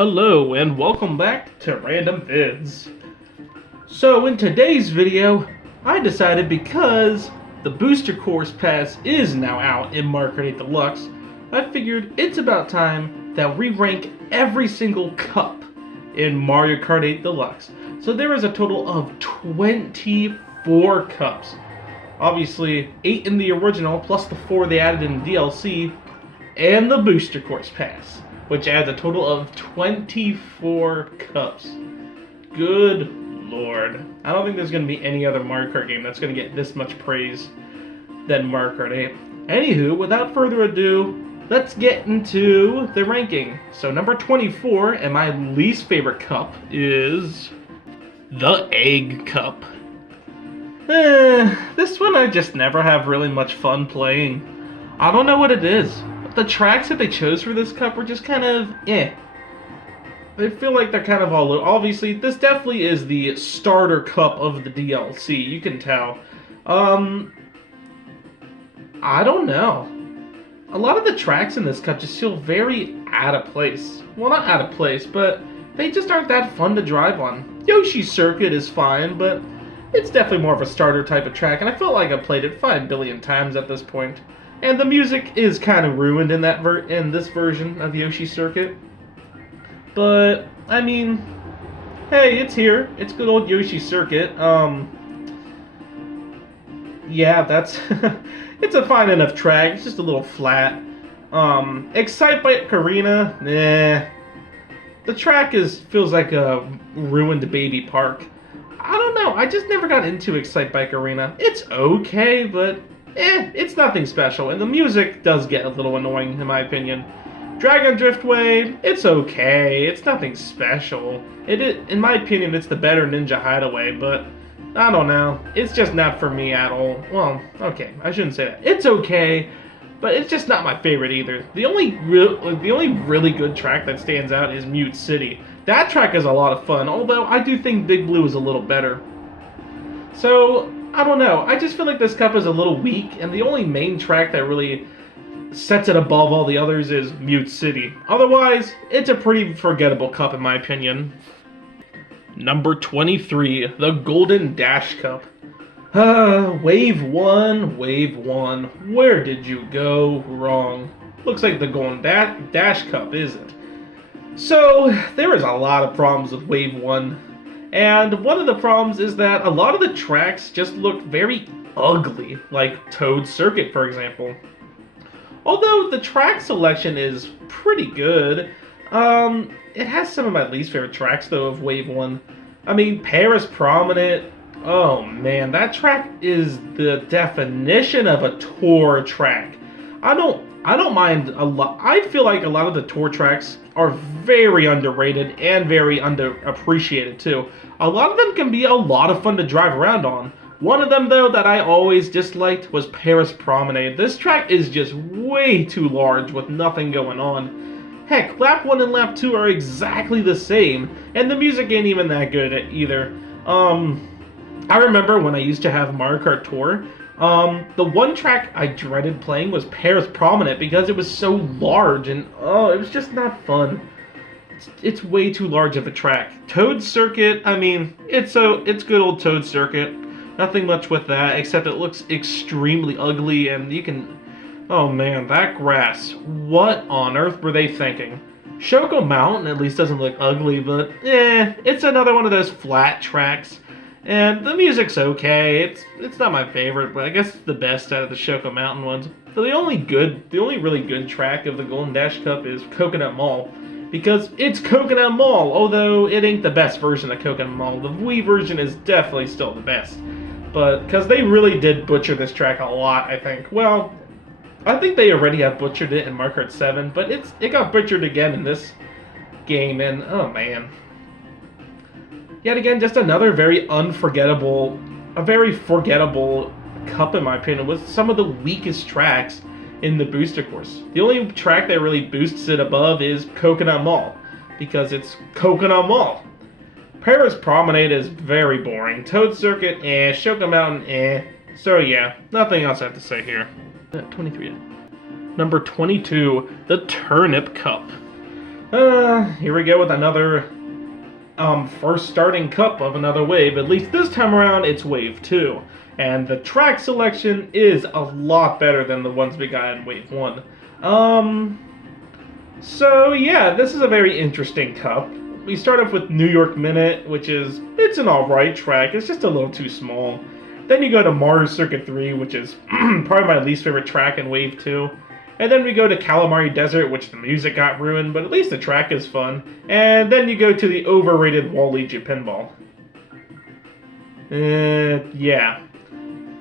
Hello and welcome back to Random Vids. So in today's video, I decided because the Booster Course Pass is now out in Mario Kart 8 Deluxe, I figured it's about time that we rank every single cup in Mario Kart 8 Deluxe. So there is a total of 24 cups. Obviously, 8 in the original, plus the 4 they added in DLC, and the Booster Course Pass, which adds a total of 24 cups. Good lord. I don't think there's going to be any other Mario Kart game that's going to get this much praise than Mario Kart 8. Anywho, without further ado, let's get into the ranking. So number 24, and my least favorite cup, is the Egg Cup. This one I just never have really much fun playing. I don't know what it is. The tracks that they chose for this cup were just kind of I feel like they're kind of all over. Obviously, this definitely is the starter cup of the DLC. You can tell. I don't know. A lot of the tracks in this cup just feel very out of place. Well, not out of place, but they just aren't that fun to drive on. Yoshi's Circuit is fine, but it's definitely more of a starter type of track, and I felt like I played it 5 billion times at this point. And the music is kind of ruined in this version of Yoshi's Circuit. But I mean, hey, it's here. It's good old Yoshi's Circuit. Yeah, that's it's a fine enough track. It's just a little flat. Excitebike Arena, the track feels like a ruined baby park. I don't know. I just never got into Excitebike Arena. It's okay, but it's nothing special, and the music does get a little annoying in my opinion. Dragon Driftway, it's okay. It's nothing special. In my opinion, it's the better Ninja Hideaway, but I don't know. It's just not for me at all. Well, okay, I shouldn't say that. It's okay, but it's just not my favorite either. The only really good track that stands out is Mute City. That track is a lot of fun, although I do think Big Blue is a little better. So, I don't know. I just feel like this cup is a little weak, and the only main track that really sets it above all the others is Mute City. Otherwise, it's a pretty forgettable cup in my opinion. Number 23, the Golden Dash Cup. Wave 1, where did you go wrong? Looks like the Golden Dash Cup isn't. So, there is a lot of problems with Wave 1. And one of the problems is that a lot of the tracks just look very ugly, like Toad Circuit, for example. Although the track selection is pretty good, it has some of my least favorite tracks, though, of Wave 1. I mean, Paris Promenade, oh man, that track is the definition of a tour track. I don't mind a lot. I feel like a lot of the tour tracks are very underrated and very underappreciated too. A lot of them can be a lot of fun to drive around on. One of them though that I always disliked was Paris Promenade. This track is just way too large with nothing going on. Heck, lap 1 and lap 2 are exactly the same, and the music ain't even that good either. I remember when I used to have Mario Kart Tour, the one track I dreaded playing was Paris Promenade because it was so large and it was just not fun. It's way too large of a track. Toad Circuit, I mean, it's good old Toad Circuit. Nothing much with that, except it looks extremely ugly and you can... Oh man, that grass. What on earth were they thinking? Shoko Mountain at least doesn't look ugly, but it's another one of those flat tracks. And the music's okay. It's not my favorite, but I guess it's the best out of the Shoko Mountain ones. So the only really good track of the Golden Dash Cup is Coconut Mall, because it's Coconut Mall, although it ain't the best version of Coconut Mall. The Wii version is definitely still the best. But, because they really did butcher this track a lot, I think. Well, I think they already have butchered it in Mario Kart 7, but it got butchered again in this game, and oh man. Yet again, just another very forgettable cup in my opinion, with some of the weakest tracks in the booster course. The only track that really boosts it above is Coconut Mall, because it's Coconut Mall. Paris Promenade is very boring. Toad Circuit, Shoko Mountain, So yeah, nothing else I have to say here. 23. Number 22, the Turnip Cup. Here we go with another first starting cup of another wave. At least this time around, it's wave 2. And the track selection is a lot better than the ones we got in wave 1. So yeah, this is a very interesting cup. We start off with New York Minute, it's an alright track, it's just a little too small. Then you go to Mars Circuit 3, which is probably my least favorite track in wave 2. And then we go to Calamari Desert, which the music got ruined, but at least the track is fun. And then you go to the overrated Waluigi Pinball. Yeah.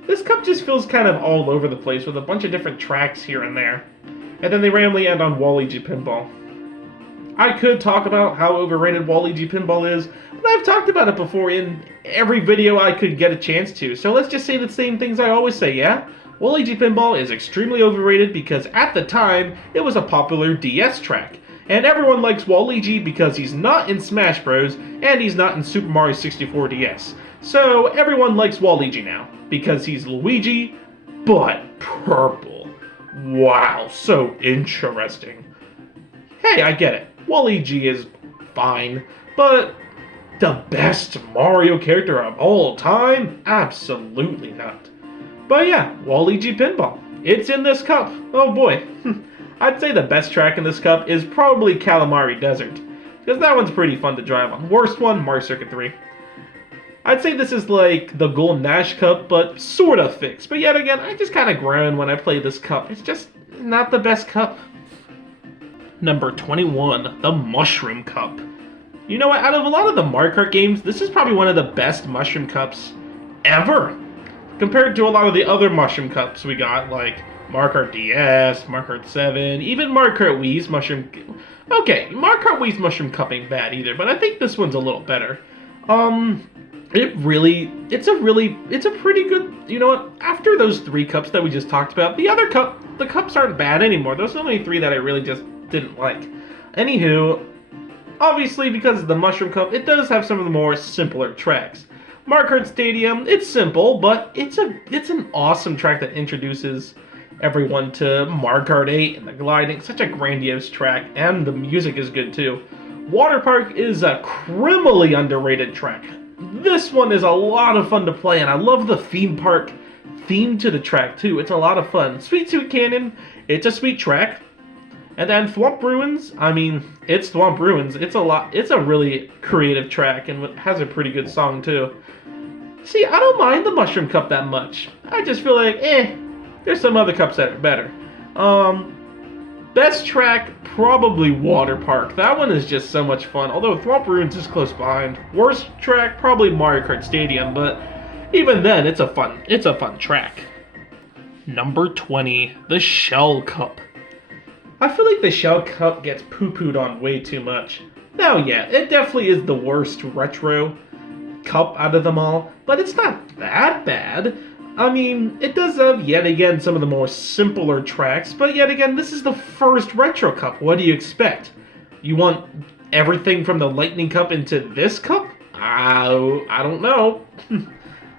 This cup just feels kind of all over the place with a bunch of different tracks here and there. And then they randomly end on Waluigi Pinball. I could talk about how overrated Waluigi Pinball is, but I've talked about it before in every video I could get a chance to. So let's just say the same things I always say, yeah? Waluigi Pinball is extremely overrated because at the time, it was a popular DS track. And everyone likes Waluigi because he's not in Smash Bros. And he's not in Super Mario 64 DS. So everyone likes Waluigi now, because he's Luigi, but purple. Wow, so interesting. Hey, I get it. Waluigi is fine, but the best Mario character of all time? Absolutely not. But yeah, Waluigi Pinball. It's in this cup. Oh boy. I'd say the best track in this cup is probably Calamari Desert, because that one's pretty fun to drive on. Worst one, Mario Circuit 3. I'd say this is like the Golden Ash Cup, but sort of fixed. But yet again, I just kind of groan when I play this cup. It's just not the best cup. Number 21, the Mushroom Cup. You know what, out of a lot of the Mario Kart games, this is probably one of the best Mushroom Cups ever. Compared to a lot of the other Mushroom Cups we got, like Mario Kart DS, Mario Kart 7, even Mario Kart Wii's Mushroom... Okay, Mario Kart Wii's Mushroom Cup ain't bad either, but I think this one's a little better. It's a pretty good, you know what, after those 3 cups that we just talked about, the cups aren't bad anymore. Those are only 3 that I really just didn't like. Anywho, obviously because of the Mushroom Cup, it does have some of the more simpler tracks. Mario Kart Stadium, it's simple, but it's an awesome track that introduces everyone to Mario Kart 8 and the gliding. Such a grandiose track, and the music is good too. Water Park is a criminally underrated track. This one is a lot of fun to play, and I love the theme park theme to the track too. It's a lot of fun. Sweet Sweet Canyon, it's a sweet track. And then Thwomp Ruins, I mean, it's Thwomp Ruins. It's a really creative track and has a pretty good song too. See, I don't mind the Mushroom Cup that much. I just feel like, there's some other cups that are better. Best track, probably Water Park. That one is just so much fun, although Thwomp Ruins is close behind. Worst track, probably Mario Kart Stadium, but even then, it's a fun track. Number 20, the Shell Cup. I feel like the Shell Cup gets poo-pooed on way too much. Now yeah, it definitely is the worst retro cup out of them all, but it's not that bad. I mean, it does have, yet again, some of the more simpler tracks, but yet again, this is the first retro cup. What do you expect? You want everything from the Lightning Cup into this cup? I don't know.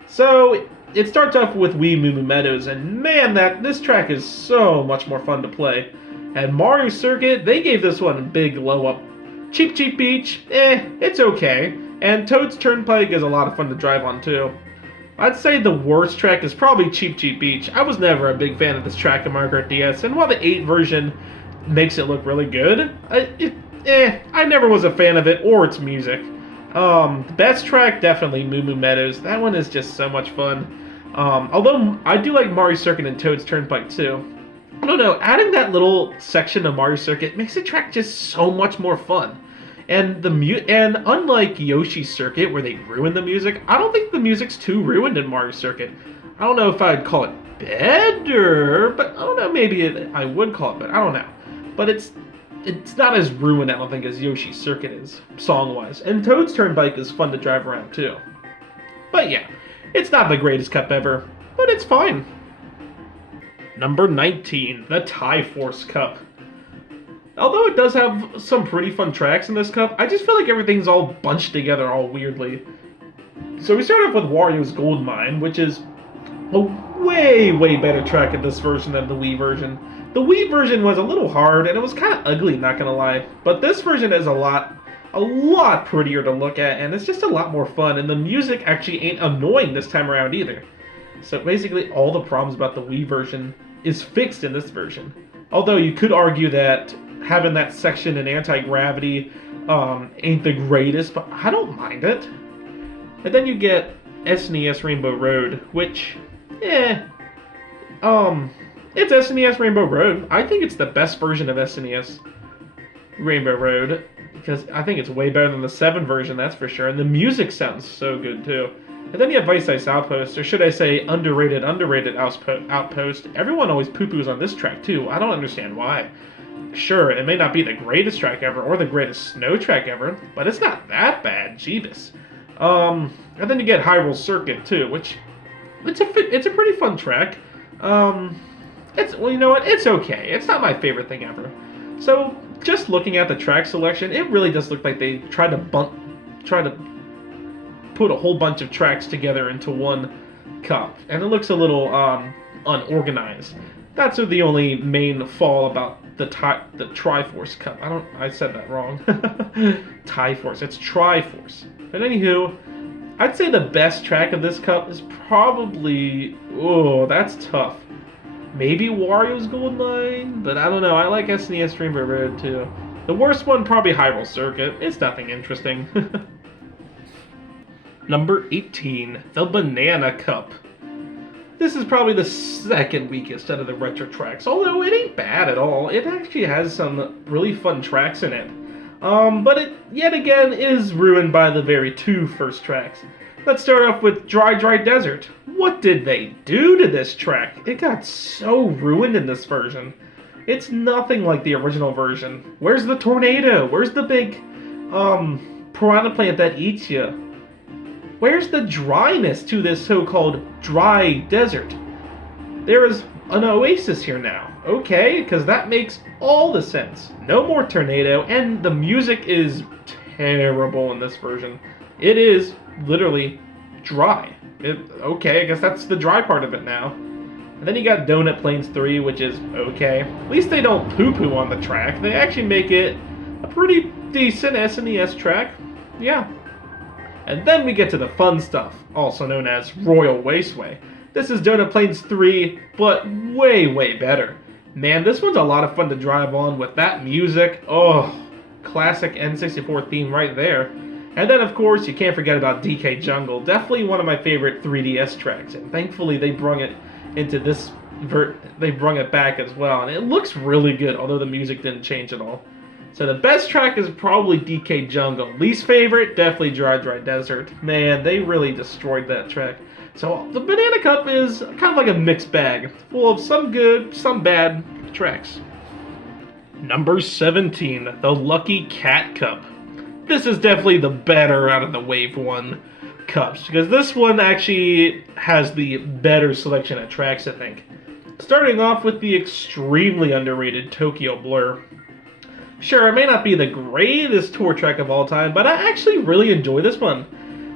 So, it starts off with Wii Moo Moo Meadows, and man, this track is so much more fun to play. And Mario Circuit, they gave this one a big low up. Cheep Cheep Beach, it's okay. And Toad's Turnpike is a lot of fun to drive on too. I'd say the worst track is probably Cheep Cheep Beach. I was never a big fan of this track in Mario Kart DS, and while the 8 version makes it look really good, I never was a fan of it or its music. The best track, definitely Moo Moo Meadows. That one is just so much fun. Although I do like Mario Circuit and Toad's Turnpike too. I don't know, adding that little section of Mario Circuit makes the track just so much more fun. And unlike Yoshi's Circuit, where they ruin the music, I don't think the music's too ruined in Mario Circuit. I don't know if I'd call it better, but I don't know, maybe I would call it better, I don't know. But it's not as ruined, I don't think, as Yoshi's Circuit is, song-wise. And Toad's Turnpike is fun to drive around, too. But yeah, it's not the greatest cup ever, but it's fine. Number 19, the Triforce Cup. Although it does have some pretty fun tracks in this cup, I just feel like everything's all bunched together all weirdly. So we start off with Wario's Gold Mine, which is a way better track in this version than the Wii version. The Wii version was a little hard, and it was kind of ugly, not gonna lie. But this version is a lot prettier to look at, and it's just a lot more fun, and the music actually ain't annoying this time around either. So basically all the problems about the Wii version is fixed in this version. Although you could argue that having that section in anti-gravity ain't the greatest, but I don't mind it. And then you get SNES Rainbow Road, which, it's SNES Rainbow Road. I think it's the best version of SNES Rainbow Road, because I think it's way better than the 7 version, that's for sure. And the music sounds so good, too. And then you have Vice Ice Outpost, or should I say underrated Outpost. Everyone always poo-poos on this track, too. I don't understand why. Sure, it may not be the greatest track ever, or the greatest snow track ever, but it's not that bad, Jeebus. And then you get Hyrule Circuit, too, which, it's a pretty fun track. Well, you know what, it's okay. It's not my favorite thing ever. So, just looking at the track selection, it really does look like they tried to put a whole bunch of tracks together into one cup, and it looks a little unorganized. That's the only main fall about the Triforce Cup. I said that wrong. Triforce. It's Triforce. But anywho, I'd say the best track of this cup is probably, that's tough. Maybe Wario's Gold Mine, but I don't know. I like SNES Rainbow Road too. The worst one, probably Hyrule Circuit. It's nothing interesting. Number 18, the Banana Cup. This is probably the second weakest out of the retro tracks, although it ain't bad at all. It actually has some really fun tracks in it. But it, yet again, is ruined by the very two first tracks. Let's start off with Dry Dry Desert. What did they do to this track? It got so ruined in this version. It's nothing like the original version. Where's the tornado? Where's the big, piranha plant that eats you? Where's the dryness to this so-called dry desert? There is an oasis here now. Okay, because that makes all the sense. No more tornado, and the music is terrible in this version. It is literally dry. Okay, I guess that's the dry part of it now. And then you got Donut Plains 3, which is okay. At least they don't poo-poo on the track. They actually make it a pretty decent SNES track. Yeah. And then we get to the fun stuff, also known as Royal Raceway. This is Donut Plains 3, but way, way better. Man, this one's a lot of fun to drive on with that music. Oh, classic N64 theme right there. And then, of course, you can't forget about DK Jungle. Definitely one of my favorite 3DS tracks, and thankfully they brung it into this they brung it back as well. And it looks really good, although the music didn't change at all. So the best track is probably DK Jungle. Least favorite, definitely Dry Dry Desert. Man, they really destroyed that track. So the Banana Cup is kind of like a mixed bag, full of some good, some bad tracks. Number 17, the Lucky Cat Cup. This is definitely the better out of the Wave 1 cups, because this one actually has the better selection of tracks, I think. Starting off with the extremely underrated Tokyo Blur. Sure, it may not be the greatest tour track of all time, but I actually really enjoy this one.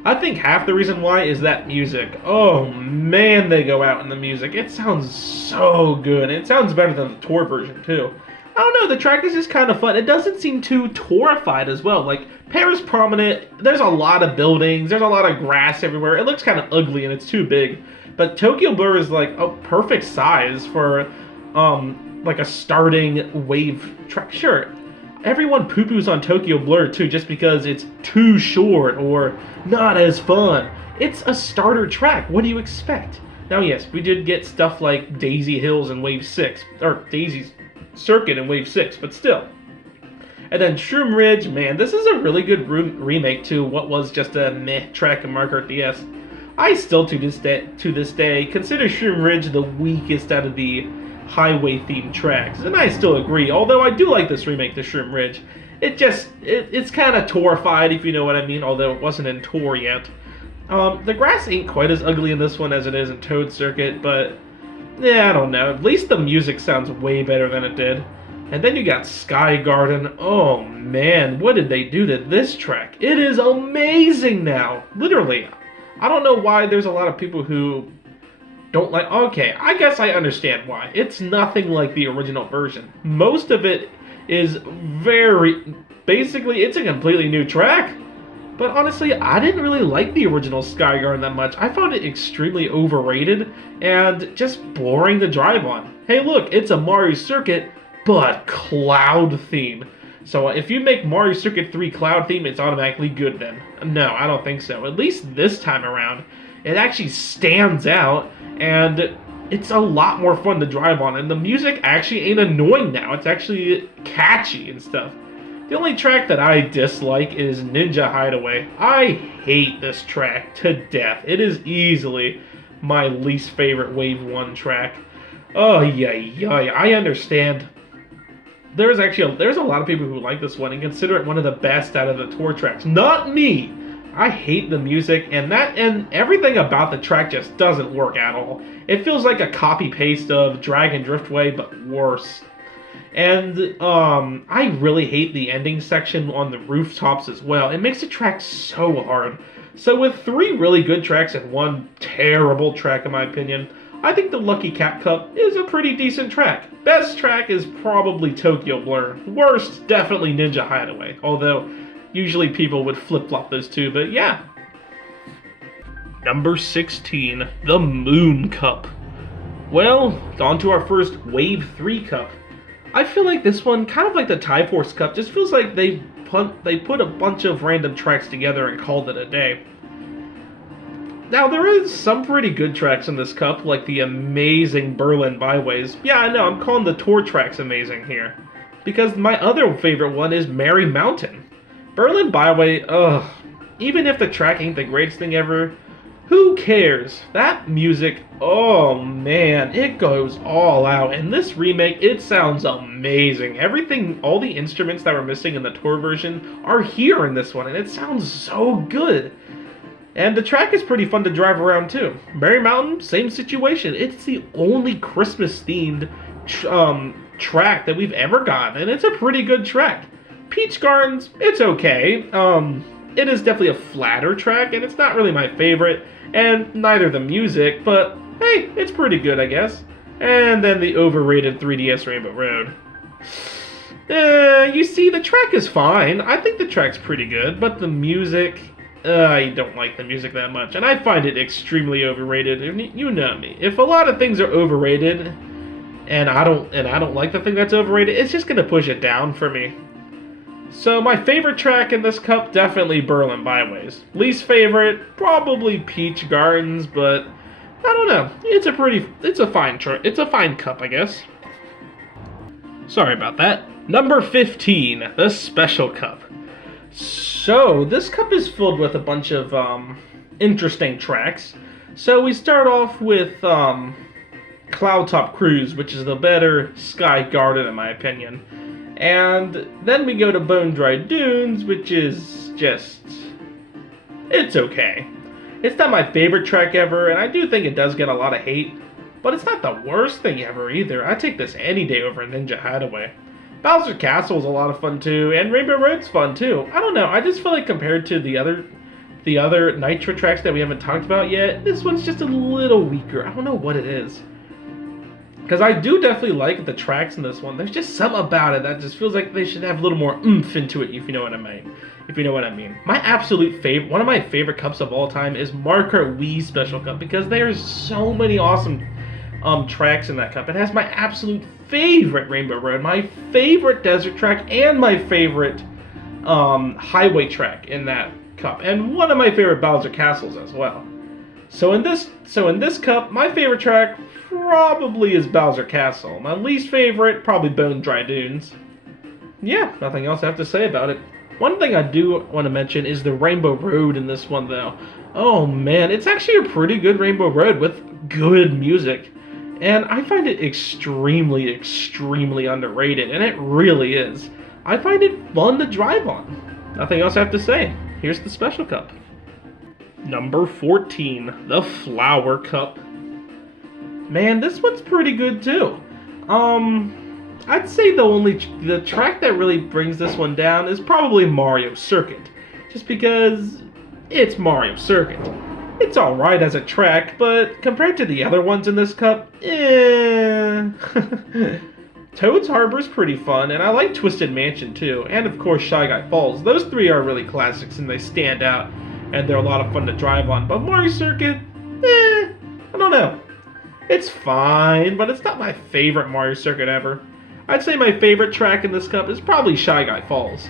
I think half the reason why is that music. Oh man, they go out in the music. It sounds so good. It sounds better than the tour version too. I don't know, the track is just kind of fun. It doesn't seem too tourified as well. Like, Paris Promenade, there's a lot of buildings, there's a lot of grass everywhere. It looks kind of ugly and it's too big. But Tokyo Blur is like a perfect size for like a starting wave track. Sure, everyone poo-poos on Tokyo Blur too just because it's too short or not as fun. It's a starter track. What do you expect? Now, yes, we did get stuff like Daisy Hills in Wave 6, or Daisy's Circuit in Wave 6, but still. And then Shroom Ridge, man, this is a really good remake to what was just a meh track in Mario Kart DS. I still, to this day, consider Shroom Ridge the weakest out of the highway-themed tracks, and I still agree, although I do like this remake to Shroom Ridge. It's kind of tourified, if you know what I mean, although it wasn't in tour yet. The grass ain't quite as ugly in this one as it is in Toad Circuit, but yeah, I don't know. At least the music sounds way better than it did. And then you got Sky Garden. Oh man, what did they do to this track? It is amazing now. Literally. I don't know why there's a lot of people who don't like. Okay, I guess I understand why. It's nothing like the original version. Most of it is basically, it's a completely new track. But honestly, I didn't really like the original Skygarden that much. I found it extremely overrated and just boring to drive on. Hey look, it's a Mario Circuit, but cloud theme. So if you make Mario Circuit 3 cloud theme, it's automatically good then. No, I don't think so. At least this time around, it actually stands out, and it's a lot more fun to drive on. And the music actually ain't annoying now. It's actually catchy and stuff. The only track that I dislike is Ninja Hideaway. I hate this track to death. It is easily my least favorite Wave 1 track. Oh, yeah, I understand. There's a lot of people who like this one and consider it one of the best out of the tour tracks. Not me! I hate the music, and everything about the track just doesn't work at all. It feels like a copy-paste of Dragon Driftway, but worse. And I really hate the ending section on the rooftops as well. It makes the track so hard. So with 3 really good tracks and 1 terrible track in my opinion, I think the Lucky Cat Cup is a pretty decent track. Best track is probably Tokyo Blur. Worst, definitely Ninja Hideaway. Although, usually people would flip-flop those two, but yeah. Number 16, the Moon Cup. Well, on to our first Wave 3 Cup. I feel like this one, kind of like the Triforce Cup, just feels like they put a bunch of random tracks together and called it a day. Now, there is some pretty good tracks in this cup, like the amazing Berlin Byways. Yeah, I know, I'm calling the tour tracks amazing here. Because my other favorite one is Merry Mountain. Berlin Byway, ugh. Even if the track ain't the greatest thing ever, who cares? That music, oh man, it goes all out. In this remake, it sounds amazing. Everything, all the instruments that were missing in the tour version are here in this one, and it sounds so good. And the track is pretty fun to drive around too. Merry Mountain, same situation. It's the only Christmas-themed track that we've ever gotten, and it's a pretty good track. Peach Gardens, it's okay. It is definitely a flatter track, and it's not really my favorite, and neither the music, but hey, it's pretty good, I guess. And then the overrated 3DS Rainbow Road. You see, the track is fine. I think the track's pretty good, but the music, I don't like the music that much, and I find it extremely overrated. You know me. If a lot of things are overrated, and I don't like the thing that's overrated, it's just gonna push it down for me. So my favorite track in this cup, definitely Berlin Byways. Least favorite, probably Peach Gardens, but I don't know. It's a fine cup, I guess. Sorry about that. Number 15, the Special Cup. So this cup is filled with a bunch of interesting tracks. So we start off with Cloudtop Cruise, which is the better Sky Garden in my opinion. And then we go to Bone Dry Dunes, which is just, it's okay. It's not my favorite track ever, and I do think it does get a lot of hate, but it's not the worst thing ever either. I take this any day over Ninja Hideaway. Bowser Castle is a lot of fun too, and Rainbow Road's fun too. I don't know, I just feel like compared to the other Nitro tracks that we haven't talked about yet, this one's just a little weaker. I don't know what it is. Because I do definitely like the tracks in this one. There's just something about it that just feels like they should have a little more oomph into it, if you know what I mean. My absolute favorite, one of my favorite cups of all time is Mario Kart Wii Special Cup, because there's so many awesome tracks in that cup. It has my absolute favorite Rainbow Road, my favorite desert track, and my favorite highway track in that cup, and one of my favorite Bowser Castles as well. So in this cup, my favorite track probably is Bowser Castle. My least favorite, probably Bone Dry Dunes. Yeah, nothing else I have to say about it. One thing I do want to mention is the Rainbow Road in this one, though. Oh man, it's actually a pretty good Rainbow Road with good music. And I find it extremely, extremely underrated, and it really is. I find it fun to drive on. Nothing else I have to say. Here's the Special Cup. Number 14, the Flower Cup. Man, this one's pretty good too. I'd say the track that really brings this one down is probably Mario Circuit, just because it's Mario Circuit. It's alright as a track, but compared to the other ones in this cup, eh. Toad's Harbor's pretty fun, and I like Twisted Mansion too, and of course Shy Guy Falls. Those three are really classics and they stand out, and they're a lot of fun to drive on. But Mario Circuit, I don't know. It's fine, but it's not my favorite Mario Circuit ever. I'd say my favorite track in this cup is probably Shy Guy Falls.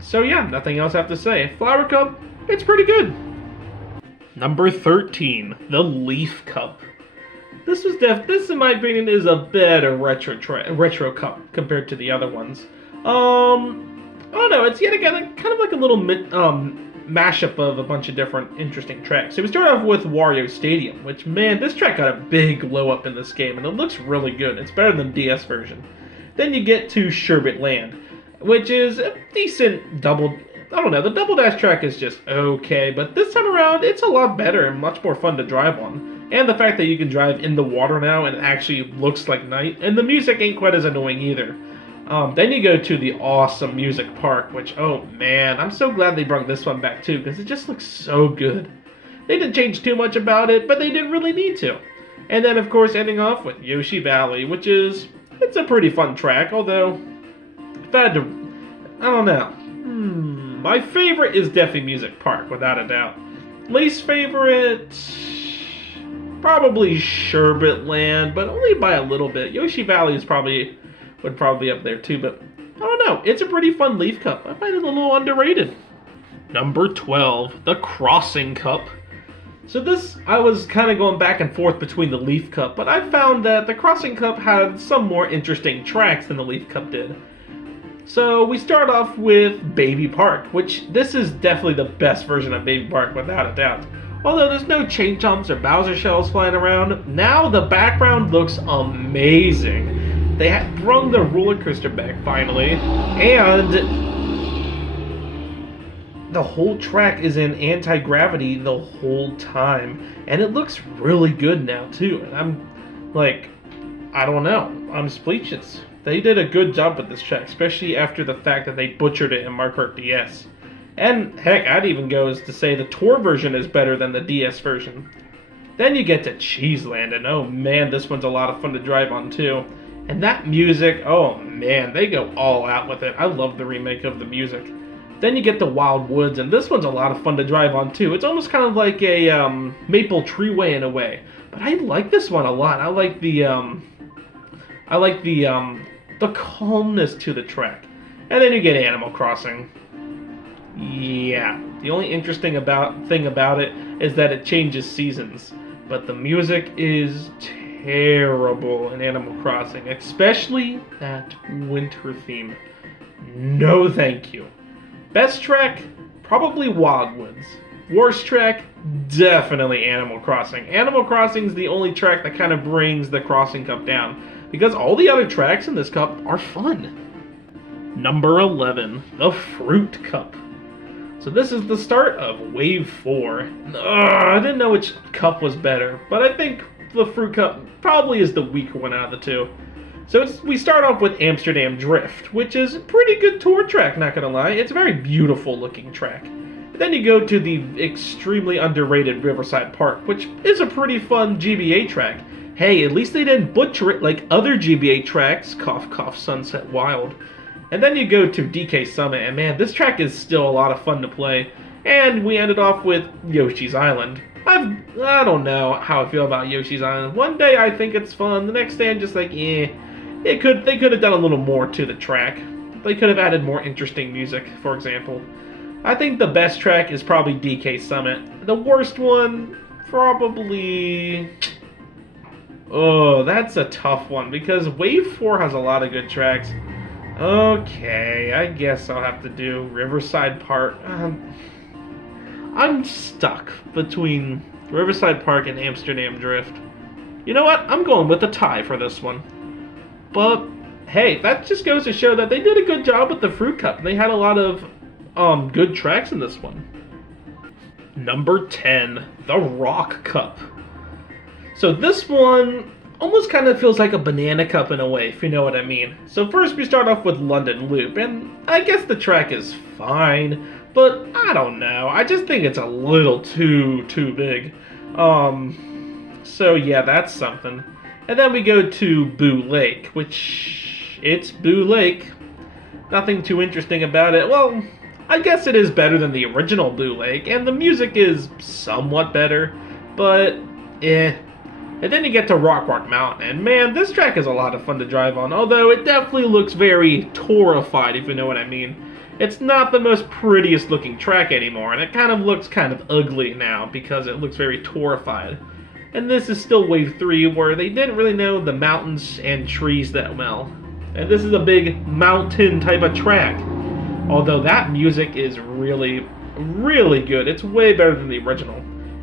So yeah, nothing else I have to say. Flower Cup, it's pretty good. Number 13, the Leaf Cup. This in my opinion is a better retro cup compared to the other ones. I don't know. It's yet again kind of like a little mashup of a bunch of different interesting tracks. So we start off with Wario Stadium, which man, this track got a big blow up in this game, and it looks really good. It's better than the DS version. Then you get to Sherbet Land, which is a decent double. I don't know, the Double Dash track is just okay, but this time around, it's a lot better and much more fun to drive on. And the fact that you can drive in the water now and it actually looks like night, and the music ain't quite as annoying either. Then you go to the awesome Music Park, which, oh man, I'm so glad they brought this one back too, because it just looks so good. They didn't change too much about it, but they didn't really need to. And then, of course, ending off with Yoshi Valley, which is, it's a pretty fun track, although, if I had to, I don't know. My favorite is definitely Music Park, without a doubt. Least favorite, probably Sherbet Land, but only by a little bit. Yoshi Valley would probably be up there too, but I don't know. It's a pretty fun Leaf Cup. I find it a little underrated. Number 12, the Crossing Cup. So this, I was kind of going back and forth between the Leaf Cup, but I found that the Crossing Cup had some more interesting tracks than the Leaf Cup did. So we start off with Baby Park, which this is definitely the best version of Baby Park without a doubt. Although there's no chain jumps or Bowser shells flying around, now the background looks amazing. They had brought the roller coaster back finally, and the whole track is in anti-gravity the whole time, and it looks really good now too. And I'm like, I don't know, I'm speechless. They did a good job with this track, especially after the fact that they butchered it in Mario Kart DS. And heck, I'd even go as to say the tour version is better than the DS version. Then you get to Cheeseland, and oh man, this one's a lot of fun to drive on too. And that music, oh man, they go all out with it. I love the remake of the music. Then you get to Wild Woods, and this one's a lot of fun to drive on too. It's almost kind of like a Maple Treeway in a way. But I like this one a lot. I like the calmness to the track. And then you get Animal Crossing. Yeah, the only interesting thing about it is that it changes seasons. But the music is terrible in Animal Crossing, especially that winter theme. No thank you. Best track, probably Wild Woods. Worst track, definitely Animal Crossing. Animal Crossing's the only track that kind of brings the Crossing Cup down, because all the other tracks in this cup are fun. Number 11, the Fruit Cup. So this is the start of Wave 4. I didn't know which cup was better, but I think the Fruit Cup probably is the weaker one out of the two. So we start off with Amsterdam Drift, which is a pretty good tour track, not gonna lie. It's a very beautiful looking track. Then you go to the extremely underrated Riverside Park, which is a pretty fun GBA track. Hey, at least they didn't butcher it like other GBA tracks, cough cough Sunset Wild. And then you go to DK Summit, and man, this track is still a lot of fun to play. And we ended off with Yoshi's Island. I don't know how I feel about Yoshi's Island. One day I think it's fun, the next day I'm just like, they could have done a little more to the track. They could have added more interesting music, for example. I think the best track is probably DK Summit. The worst one, probably... Oh, that's a tough one, because Wave 4 has a lot of good tracks. Okay, I guess I'll have to do Riverside Park. I'm stuck between Riverside Park and Amsterdam Drift. You know what? I'm going with a tie for this one. But, hey, that just goes to show that they did a good job with the Fruit Cup. They had a lot of good tracks in this one. Number 10, the Rock Cup. So this one, almost kind of feels like a banana cup in a way, if you know what I mean. So first we start off with London Loop, and I guess the track is fine, but I don't know. I just think it's a little too big. So yeah, that's something. And then we go to Boo Lake, which it's Boo Lake. Nothing too interesting about it. Well, I guess it is better than the original Boo Lake, and the music is somewhat better, but eh. And then you get to Rock Mountain, and man, this track is a lot of fun to drive on, although it definitely looks very tourified, if you know what I mean. It's not the most prettiest looking track anymore, and it kind of looks kind of ugly now because it looks very tourified. And this is still Wave 3, where they didn't really know the mountains and trees that well. And this is a big mountain type of track. Although that music is really, really good. It's way better than the original.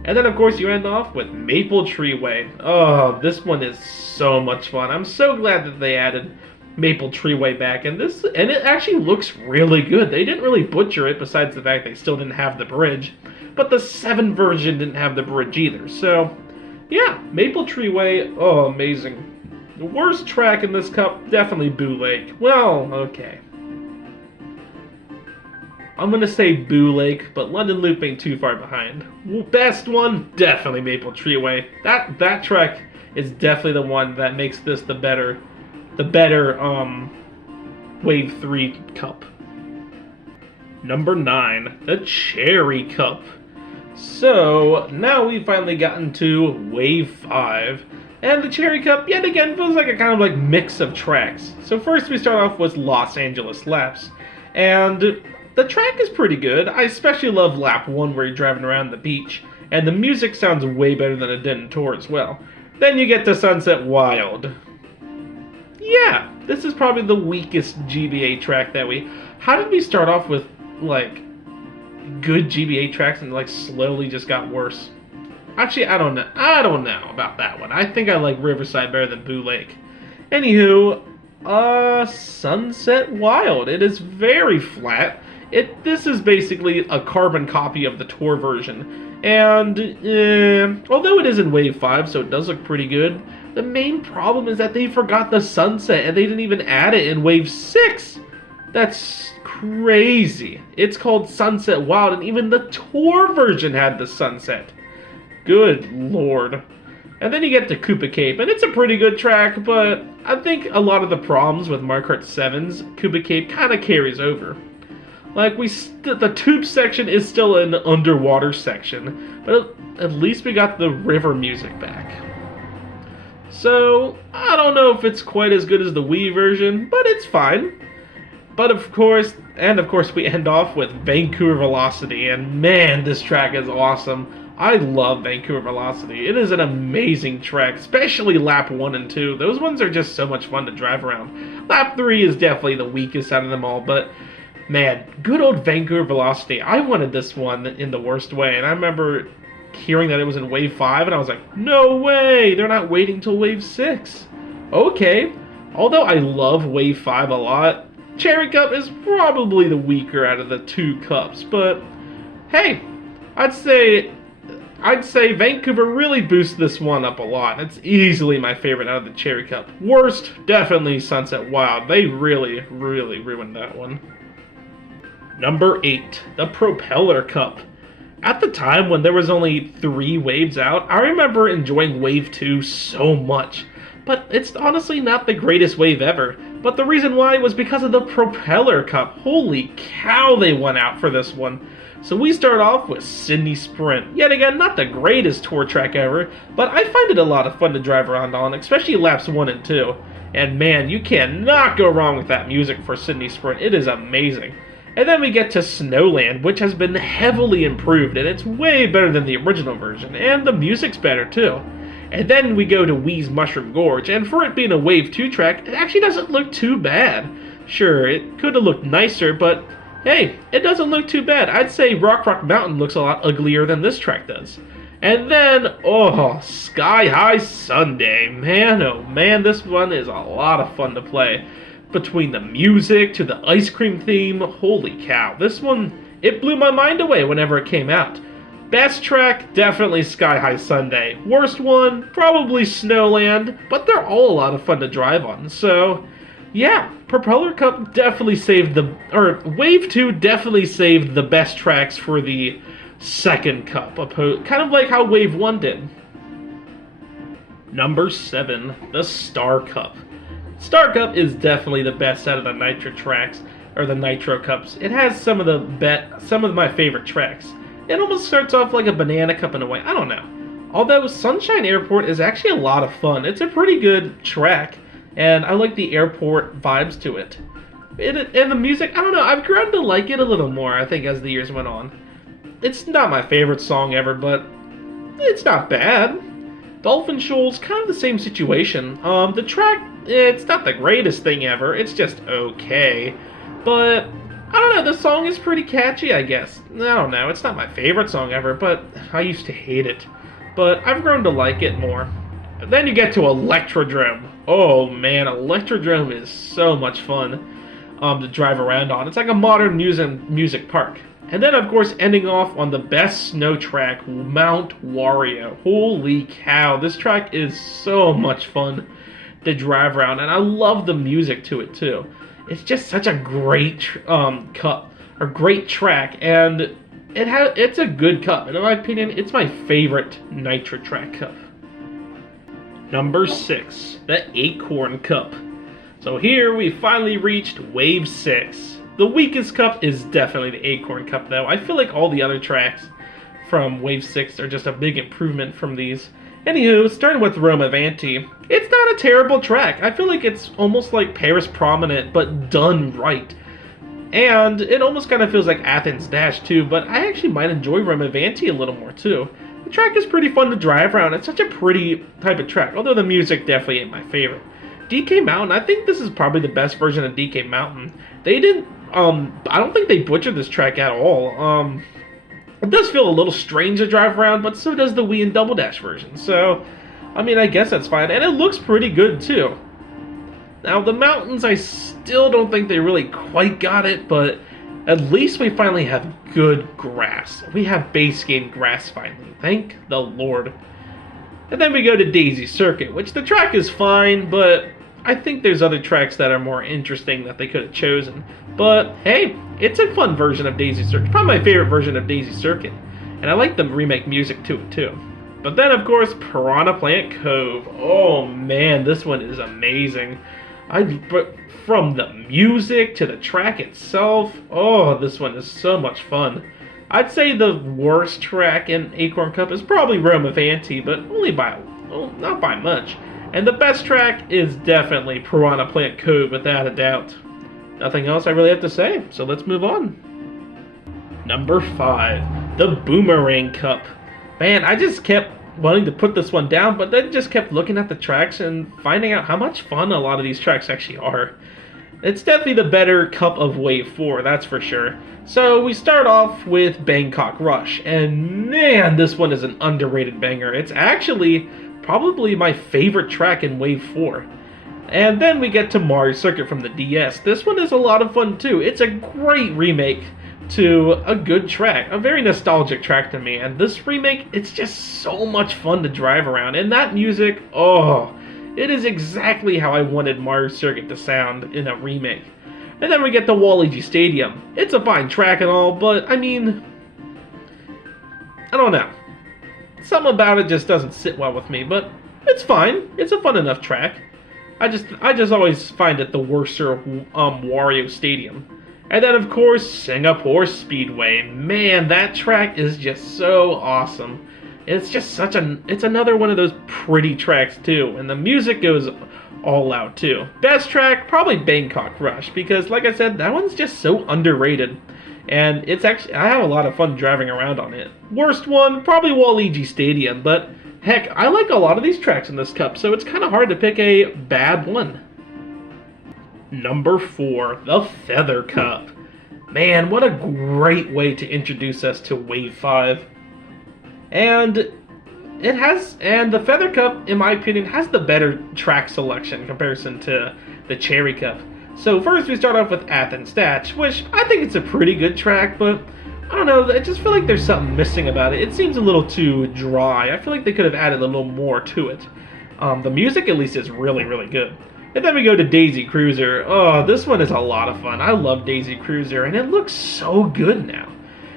And then, of course, you end off with Maple Tree Way. Oh, this one is so much fun. I'm so glad that they added Maple Tree Way back. And it actually looks really good. They didn't really butcher it, besides the fact they still didn't have the bridge. But the 7 version didn't have the bridge either. So, yeah, Maple Tree Way, oh, amazing. The worst track in this cup, definitely Boo Lake. Well, okay. I'm gonna say Boo Lake, but London Loop ain't too far behind. Best one, definitely Maple Tree Way. That track is definitely the one that makes this the better Wave 3 cup. Number 9, the Cherry Cup. So now we've finally gotten to Wave 5. And the Cherry Cup, yet again, feels like a kind of like mix of tracks. So first we start off with Los Angeles Laps. And the track is pretty good. I especially love lap 1 where you're driving around the beach, and the music sounds way better than it did in Tour as well. Then you get to Sunset Wild. Yeah, this is probably the weakest GBA track that How did we start off with, like, good GBA tracks and, like, slowly just got worse? Actually, I don't know about that one. I think I like Riverside better than Boo Lake. Anywho, Sunset Wild. It is very flat. This is basically a carbon copy of the Tour version, and although it is in Wave 5, so it does look pretty good, the main problem is that they forgot the sunset, and they didn't even add it in Wave 6. That's crazy. It's called Sunset Wild, and even the Tour version had the sunset. Good lord. And then you get to Koopa Cape, and it's a pretty good track, but I think a lot of the problems with Mario Kart 7's Koopa Cape kind of carries over. Like, the tube section is still an underwater section, but at least we got the river music back. So, I don't know if it's quite as good as the Wii version, but it's fine. But of course we end off with Vancouver Velocity, and man, this track is awesome. I love Vancouver Velocity. It is an amazing track, especially lap 1 and 2. Those ones are just so much fun to drive around. Lap 3 is definitely the weakest out of them all, but man, good old Vancouver Velocity. I wanted this one in the worst way, and I remember hearing that it was in Wave 5, and I was like, no way! They're not waiting till Wave 6. Okay. Although I love Wave 5 a lot, Cherry Cup is probably the weaker out of the 2 cups, but hey, I'd say Vancouver really boosts this one up a lot. It's easily my favorite out of the Cherry Cup. Worst, definitely Sunset Wild. They really, really ruined that one. Number 8, the Propeller Cup. At the time when there was only 3 waves out, I remember enjoying Wave 2 so much. But it's honestly not the greatest wave ever. But the reason why was because of the Propeller Cup. Holy cow, they went out for this one. So we start off with Sydney Sprint. Yet again, not the greatest tour track ever, but I find it a lot of fun to drive around on, especially laps 1 and 2. And man, you cannot go wrong with that music for Sydney Sprint. It is amazing. And then we get to Snowland, which has been heavily improved, and it's way better than the original version, and the music's better too. And then we go to Wii's Mushroom Gorge, and for it being a Wave 2 track, it actually doesn't look too bad. Sure, it could have looked nicer, but hey, it doesn't look too bad. I'd say Rock Mountain looks a lot uglier than this track does. And then, oh, Sky High Sundae. Man, oh man, this one is a lot of fun to play. Between the music to the ice cream theme, holy cow. This one, it blew my mind away whenever it came out. Best track, definitely Sky High Sunday. Worst one, probably Snowland, but they're all a lot of fun to drive on. So, yeah, Propeller Cup definitely saved Wave 2 definitely saved the best tracks for the second cup, kind of like how Wave 1 did. Number 7, the Star Cup. Star Cup is definitely the best out of the Nitro tracks, or the Nitro Cups. It has some of my favorite tracks. It almost starts off like a Banana Cup in a way. I don't know. Although Sunshine Airport is actually a lot of fun. It's a pretty good track, and I like the airport vibes to it. And the music, I don't know, I've grown to like it a little more, I think, as the years went on. It's not my favorite song ever, but it's not bad. Dolphin Shoals, kind of the same situation. The track, it's not the greatest thing ever. It's just okay. But I don't know, the song is pretty catchy, I guess. I don't know, it's not my favorite song ever, but I used to hate it. But I've grown to like it more. And then you get to Electrodrome. Oh man, Electrodrome is so much fun to drive around on. It's like a modern music park. And then, of course, ending off on the best snow track, Mount Wario. Holy cow, this track is so much fun to drive around, and I love the music to it too. It's just such a great great track, and it's a good cup. And in my opinion, it's my favorite Nitro Track cup. Number 6, the Acorn Cup. So here we finally reached Wave 6. The weakest cup is definitely the Acorn Cup, though. I feel like all the other tracks from Wave 6 are just a big improvement from these. Anywho, starting with Romavanti, it's not a terrible track. I feel like it's almost like Paris Promenade, but done right. And it almost kind of feels like Athens Dash, too, but I actually might enjoy Romavanti a little more, too. The track is pretty fun to drive around. It's such a pretty type of track, although the music definitely ain't my favorite. DK Mountain, I think this is probably the best version of DK Mountain. They didn't, I don't think they butchered this track at all. It does feel a little strange to drive around, but so does the Wii and Double Dash version. So, I mean, I guess that's fine. And it looks pretty good, too. Now, the mountains, I still don't think they really quite got it, but at least we finally have good grass. We have base game grass finally. Thank the Lord. And then we go to Daisy Circuit, which the track is fine, but I think there's other tracks that are more interesting that they could have chosen. But hey, it's a fun version of Daisy Circuit. Probably my favorite version of Daisy Circuit. And I like the remake music to it too. But then of course, Piranha Plant Cove. Oh man, this one is amazing. From the music to the track itself, oh, this one is so much fun. I'd say the worst track in Acorn Cup is probably Romavanti, but only by, well, not by much. And the best track is definitely Piranha Plant Cove, without a doubt. Nothing else I really have to say, so let's move on. Number 5, the Boomerang Cup. Man, I just kept wanting to put this one down, but then just kept looking at the tracks and finding out how much fun a lot of these tracks actually are. It's definitely the better cup of Wave 4, that's for sure. So we start off with Bangkok Rush, and man, this one is an underrated banger. It's actually probably my favorite track in Wave 4. And then we get to Mario Circuit from the DS. This one is a lot of fun too. It's a great remake to a good track, a very nostalgic track to me. And this remake, it's just so much fun to drive around. And that music, oh, it is exactly how I wanted Mario Circuit to sound in a remake. And then we get to Waluigi Stadium. It's a fine track and all, but I mean, I don't know. Something about it just doesn't sit well with me, but it's fine. It's a fun enough track. I just always find it the worser Wario Stadium. And then of course, Singapore Speedway. Man, that track is just so awesome. It's just it's another one of those pretty tracks too, and the music goes all out too. Best track, probably Bangkok Rush, because like I said, that one's just so underrated. And it's actually, I have a lot of fun driving around on it. Worst one, probably Waluigi Stadium, but heck, I like a lot of these tracks in this cup, so it's kind of hard to pick a bad one. Number 4, the Feather Cup. Man, what a great way to introduce us to Wave 5. And the Feather Cup, in my opinion, has the better track selection in comparison to the Cherry Cup. So first we start off with Athens Dash, which I think it's a pretty good track, but I don't know, I just feel like there's something missing about it. It seems a little too dry. I feel like they could have added a little more to it. The music, at least, is really, really good. And then we go to Daisy Cruiser. Oh, this one is a lot of fun. I love Daisy Cruiser, and it looks so good now.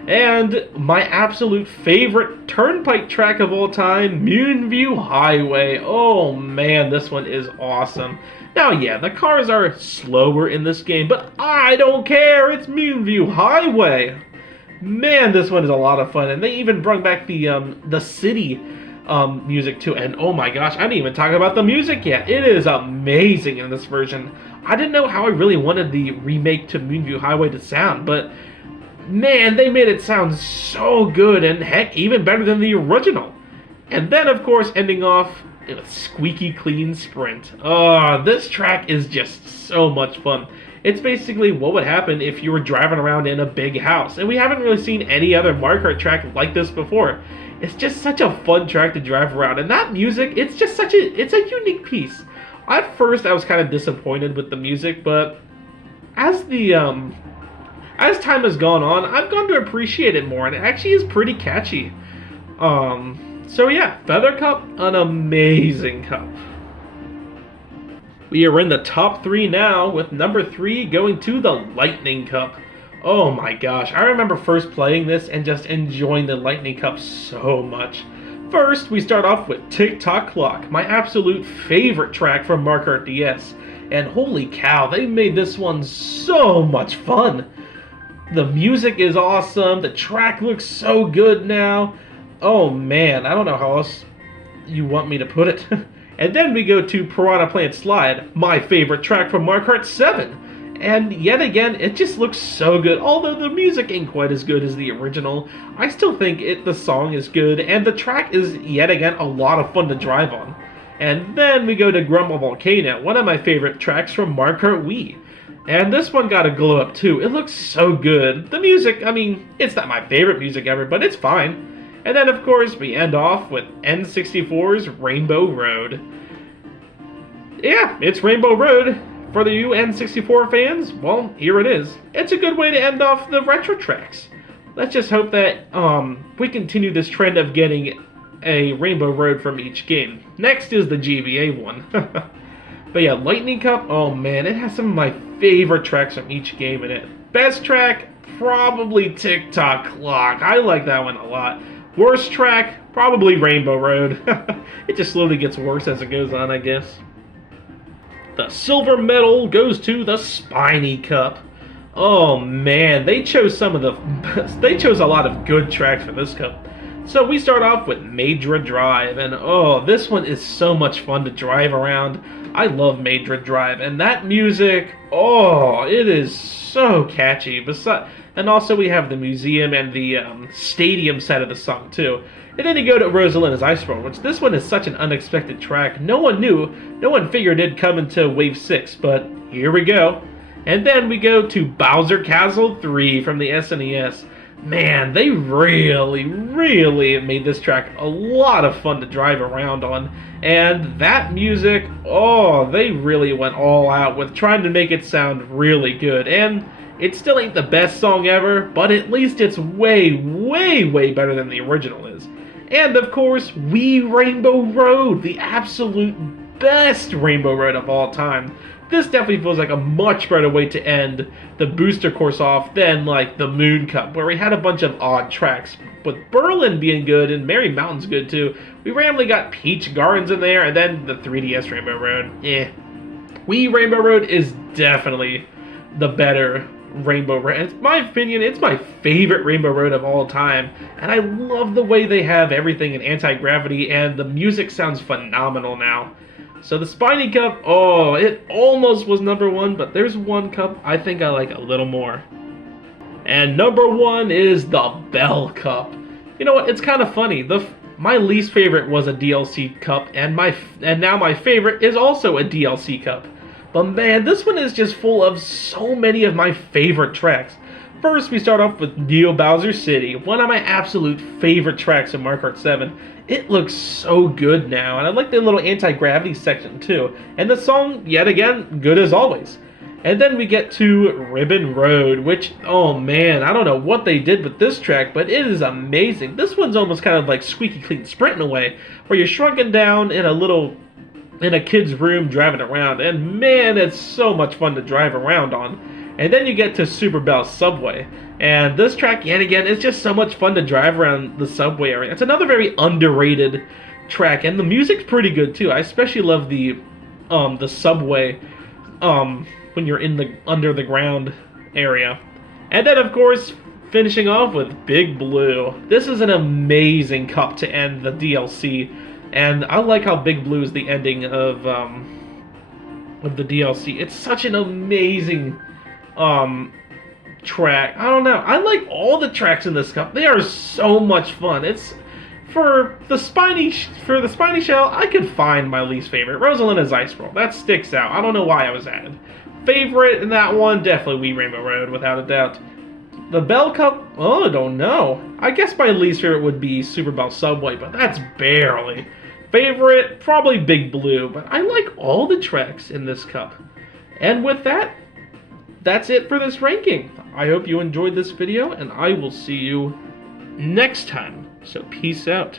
And my absolute favorite turnpike track of all time, Moonview Highway. Oh man, this one is awesome. Now yeah, the cars are slower in this game, but I don't care, it's Moonview Highway. Man, this one is a lot of fun, and they even brought back the city music too. And oh my gosh, I didn't even talk about the music yet. It is amazing in this version. I didn't know how I really wanted the remake to Moonview Highway to sound, but man, they made it sound so good, and heck, even better than the original. And then, of course, ending off with Squeaky Clean Sprint. Oh, this track is just so much fun. It's basically what would happen if you were driving around in a big house, and we haven't really seen any other Mario Kart track like this before. It's just such a fun track to drive around, and that music, it's just it's a unique piece. At first, I was kind of disappointed with the music, but as time has gone on, I've gone to appreciate it more, and it actually is pretty catchy. So yeah, Feather Cup, an amazing cup. We are in the top 3 now, with number 3 going to the Lightning Cup. Oh my gosh, I remember first playing this and just enjoying the Lightning Cup so much. First, we start off with Tick Tock Clock, my absolute favorite track from Mario Kart DS. And holy cow, they made this one so much fun. The music is awesome, the track looks so good now. Oh man, I don't know how else you want me to put it. And then we go to Piranha Plant Slide, my favorite track from Mario Kart 7. And yet again, it just looks so good. Although the music ain't quite as good as the original, I still think the song is good, and the track is yet again a lot of fun to drive on. And then we go to Grumble Volcano, one of my favorite tracks from Mario Kart Wii. And this one got a glow up too. It looks so good. The music, I mean, it's not my favorite music ever, but it's fine. And then, of course, we end off with N64's Rainbow Road. Yeah, it's Rainbow Road. For the you N64 fans, well, here it is. It's a good way to end off the retro tracks. Let's just hope that we continue this trend of getting a Rainbow Road from each game. Next is the GBA one. But yeah, Lightning Cup, oh man, it has some of my favorite tracks from each game in it. Best track, probably Tick Tock Clock. I like that one a lot. Worst track, probably Rainbow Road. It just slowly gets worse as it goes on, I guess. The silver medal goes to the Spiny Cup. Oh man, they chose a lot of good tracks for this cup. So we start off with Madra Drive, and oh, this one is so much fun to drive around. I love Madra Drive, and that music, oh, it is so catchy. And also we have the museum and the stadium side of the song too. And then you go to Rosalina's Ice World, which this one is such an unexpected track. No one figured it'd come into Wave 6, but here we go. And then we go to Bowser Castle 3 from the SNES. Man, they really made this track a lot of fun to drive around on. And that music, oh, they really went all out with trying to make it sound really good. And it still ain't the best song ever, but at least it's way better than the original is. And of course, Wii Rainbow Road, the absolute best Rainbow Road of all time. This definitely feels like a much better way to end the booster course off than like the Moon Cup, where we had a bunch of odd tracks. With Berlin being good and Merry Mountain's good too, we randomly got Peach Gardens in there, and then the 3DS Rainbow Road. Wii Rainbow Road is definitely the better Rainbow Road. In my opinion, it's my favorite Rainbow Road of all time, and I love the way they have everything in anti-gravity, and the music sounds phenomenal now. So the Spiny Cup, oh, it almost was number 1, but there's one cup I think I like a little more. And number 1 is the Bell Cup. You know what, it's kind of funny. My least favorite was a DLC cup, and now my favorite is also a DLC cup. But man, this one is just full of so many of my favorite tracks. First, we start off with Neo Bowser City, one of my absolute favorite tracks in Mario Kart 7. It looks so good now, and I like the little anti-gravity section too. And the song, yet again, good as always. And then we get to Ribbon Road, which, oh man, I don't know what they did with this track, but it is amazing. This one's almost kind of like Squeaky Clean Sprint in a way, where you're shrunken down in a kid's room driving around, and man, it's so much fun to drive around on. And then you get to Super Bell Subway, and this track, yet again, is just so much fun to drive around the subway area. It's another very underrated track, and the music's pretty good too. I especially love the subway when you're in the under the ground area. And then, of course, finishing off with Big Blue. This is an amazing cup to end the DLC, and I like how Big Blue is the ending of the DLC. It's such an amazing track. I don't know. I like all the tracks in this cup. They are so much fun. It's for the spiny shell. I could find my least favorite, Rosalina's Ice Roll. That sticks out. I don't know why I was added. Favorite in that one, definitely Wee Rainbow Road, without a doubt. The Bell Cup, oh, I don't know. I guess my least favorite would be Super Bell Subway, but that's barely. Favorite, probably Big Blue, but I like all the tracks in this cup. And with that, that's it for this ranking. I hope you enjoyed this video, and I will see you next time. So peace out.